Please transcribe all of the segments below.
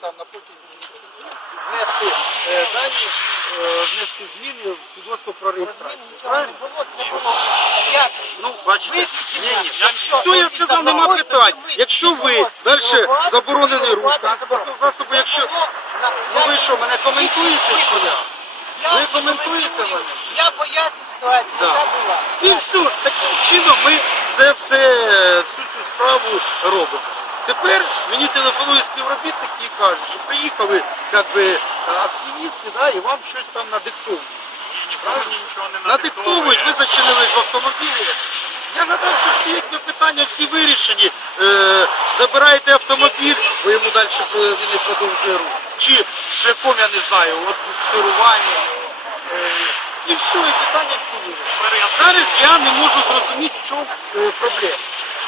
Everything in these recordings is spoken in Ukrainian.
там на протязі 10 днів внести е, дані, е, внести зміни в свідоцтво про реєстрацію. Нічого не було, це було як Ну, бачите, виключення. ні, ні. Якщо Все, я сказав, нема питань. Якщо ви далі заборонений рух транспортного засобу, якщо ну ви що, мене коментуєте, що я? Я Ви коментуєте мене? Я поясню ситуацію, Да. яка була. І все, таким чином ми це все, всю цю справу робимо. Тепер мені телефонують співробітники і кажуть, що приїхали як би, активісти да, і вам щось там надиктовують. Нічого не Надиктовують, ви зачинились в автомобілі. Я надав, що всі питання всі вирішені. Е, забираєте автомобіль, ви йому далі е, не продовжує рух. Чи шляхом, я не знаю, от буксирування. Е, і все, і питання всі вирішені. Зараз я не можу зрозуміти, в чому е, проблема.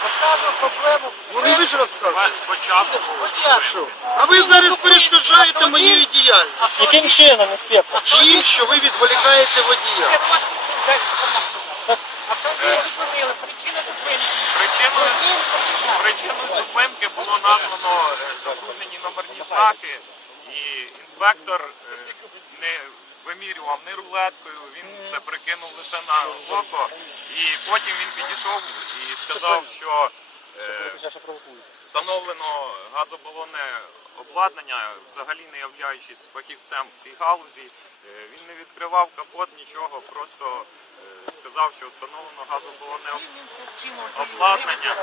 Розказував проблему. Ну не ви ж розказуєте. Спочатку Спочатку. А ви зараз перешкоджаєте моїй діяльності. Яким чином, інспектор? Чим, що ви відволікаєте водія? Автомобіль зупинили, причина зупинки. причиною, причиною зупинки було названо е, забруднені номерні знаки, і інспектор е, не вимірював не рулеткою, він це прикинув лише на око, і потім він підійшов і сказав, що е, встановлено газобалонне обладнання, взагалі не являючись фахівцем в цій галузі. Е, Він не відкривав капот, нічого, просто е, сказав, що встановлено газобалонне обладнання.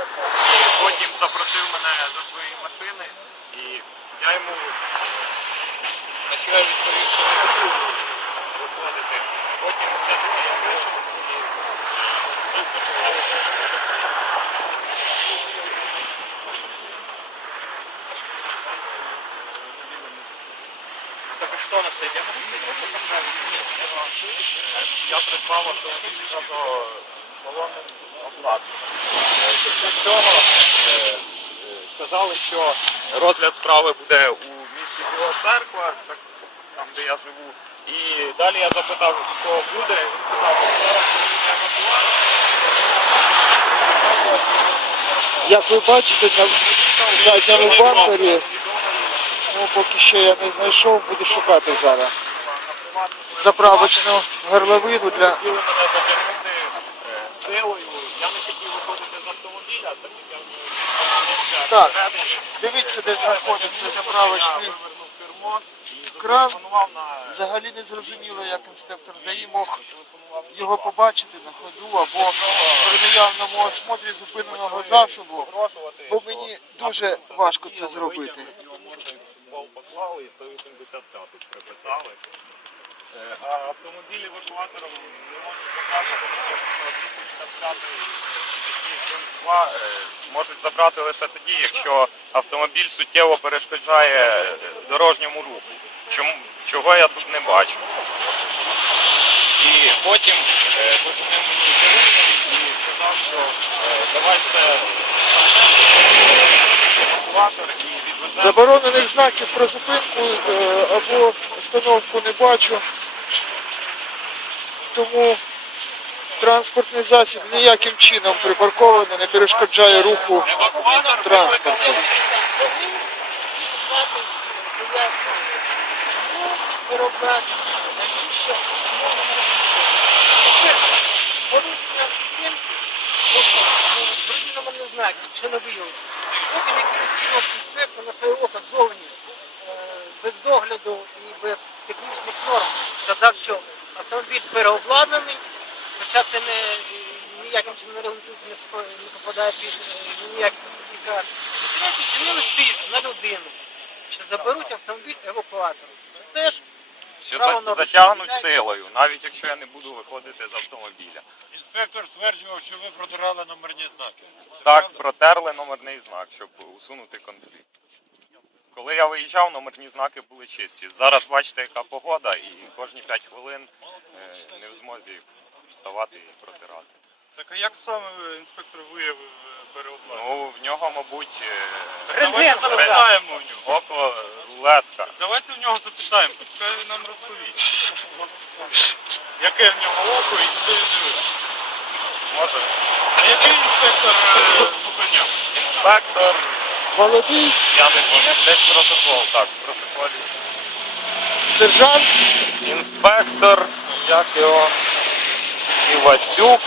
І потім запросив мене до своєї машини, і я йому що я відповів, що не буду виходити. Потім все-таки я вийшов і скільки Так а что она стоит? Я придбав автомобіль газобалонним обладнанням. Після цього е, е, сказали, що розгляд справи буде у місті Біла Церква, там де я живу. І далі я запитав, що буде. і Він сказав, що зараз евакуатор. Як ви бачите, на задньому бампері, ну, поки що я не знайшов, буду шукати зараз. Заправочну горловину для. Хотіли мене затягнути е, силою. Я не хотів виходити з автомобіля, так як я нього Так. Дивіться, де знаходиться заправочний Кран. Взагалі не зрозуміло, як інспектор ДАІ мог його побачити на ходу або при наявному осмотрі зупиненого засобу, бо мені дуже важко це зробити. Поклали і 185 тут приписали. Е, А автомобіль евакуатором не можуть забрати, тому що 255 пункт 2 е, можуть забрати лише тоді, якщо автомобіль суттєво перешкоджає е, дорожньому руху. Чому, чого я тут не бачу. І потім е, позвонив мені керівник і сказав, що е, давайте евакуатор і відвеземо. Заборонених знаків про зупинку е, або остановку не бачу, тому транспортний засіб ніяким чином припаркований, не перешкоджає руху Евакуатор транспорту. Навіщо? Порушення зупинки, тобто ну, зробіть номерні знаки, що не виявлено. Потім якимось чином інспектор на своє око зовні без догляду і без технічних норм сказав, що автомобіль переобладнаний, хоча це не, ніяким чином не регламентується, не попадає під ніякі сертифікати. Чинили тиск на людину, що заберуть автомобіль евакуатором. Це теж Що за- затягнуть силою, навіть якщо я не буду виходити з автомобіля. Інспектор стверджував, що ви протирали номерні знаки. Це Так, правда? протерли номерний знак, щоб усунути конфлікт. Коли я виїжджав, номерні знаки були чисті. Зараз бачите, яка погода, і кожні 5 хвилин е, не в змозі вставати і протирати. Так а як саме інспектор виявив переобласнення? Ну, в нього, мабуть, е, Давайте запитаємо у нього. око, рулетка. Давайте в нього запитаємо, пускай він нам розповість. Яке в нього око і куди він дивився? Може, А який інспектор е, зупиняв? інспектор Молодий, Я не знаю, десь протокол, так, в протоколі. Сержант Інспектор, як його, Івасюк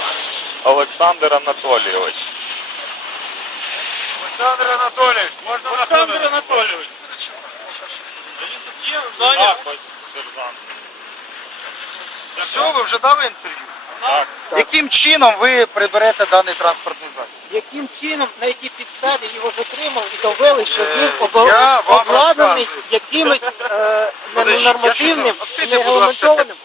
Олександр Анатолійович. Олександр Анатолійович, можна Олександр Анатолійович. Є в? Так, ось сержант. Все, ви вже дали інтерв'ю. Так. Яким чином ви приберете даний транспортний засіб? Яким чином, на якій підставі його затримали і довели, що він Е, я вам обладнаний розказую. якимось е, нормативним, я що, будь ласка, нерегламентованим.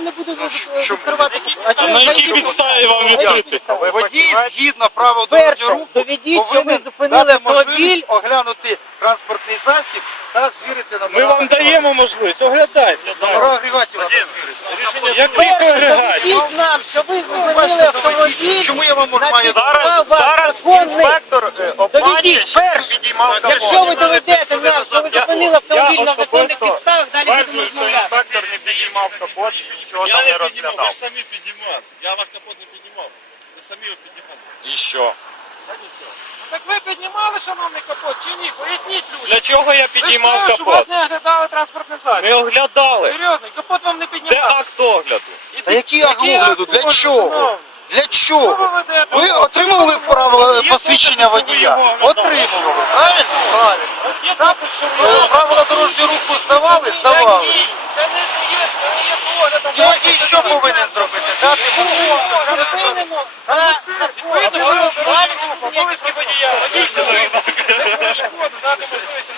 Вам не буде Ну, е, відкривати. А на якій підставі вам На відкрити? Водій згідно правил дорожнього Перше, руху доведіть, що ви повинен зупинили дати автомобіль. можливість оглянути транспортний засіб та звірити номера. Ми вам даємо можливість, оглядайте. Номера агрегатів треба звірити. Який доведіть нам, що ви зупинили Бачите, автомобіль. Чому я вам на маю Зараз, зараз інспектор е, обманює, Доведіть, що він перше. підіймав Якщо ви доведете нам, що ви зупинили автомобіль на законних особисто і нічого Я там не не піднімав, ви розглядав. ж самі піднімали. Я ваш капот не піднімав. Ви самі його піднімали. І що? Так ви піднімали, шановний капот, чи ні? Поясніть людям. Для чого я підіймав капот? не оглядали транспортний засіб. Ми оглядали. Серйозно, капот вам не Де піднімав. акт огляду? Та які огляду? Для чого? Для чого? Ви отримували право посвідчення водія? Отримували. Правильно? Правильно. Е, Правила дорожнього руху здавали? Здавали. Це не є, не є поглядом. І водій що повинен зробити? Дати. Обов'язки водія. Водій дати можливість